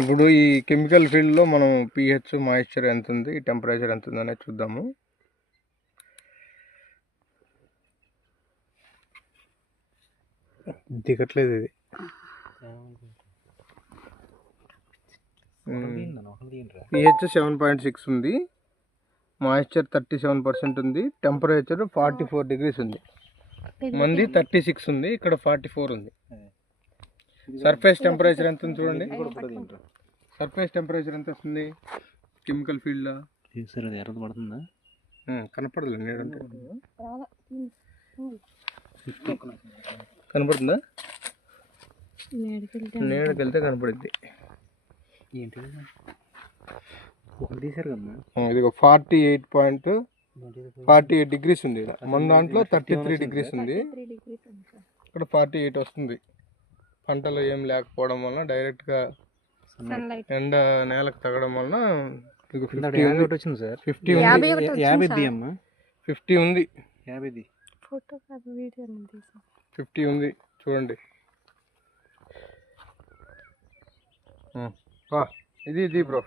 ఇప్పుడు ఈ కెమికల్ ఫీల్డ్లో మనం pH మాయిశ్చర్ ఎంత ఉంది, టెంపరేచర్ ఎంత ఉంది అనేది చూద్దాము. దిగట్లేదు ఇది. pH 7.6 ఉంది, మాయిశ్చర్ 37% ఉంది, టెంపరేచర్ 44 degrees ఉంది. మంది 36 ఉంది, ఇక్కడ 44 ఉంది. సర్ఫేస్ టెంపరేచర్ ఎంత ఉంది చూడండి. సర్ఫేస్ టెంపరేచర్ ఎంత వస్తుంది కెమికల్ ఫీల్డ్లో? పడుతుందా? కనపడదు. నీడంటే కనపడుతుందా? నీడకి వెళ్తే కనపడుద్ది. ఏంటి తీసారు కదా, ఇది 48 degrees ఉంది. మన దాంట్లో 33 degrees ఉంది, ఇక్కడ 48 వస్తుంది. పంటలు ఏం లేకపోవడం వలన డైరెక్ట్గా ఎండ నేలకు తగ్గడం వలన 50 వచ్చింది సార్. 50 ఉంది. 50 ఉంది చూడండి. ఇది బ్రో.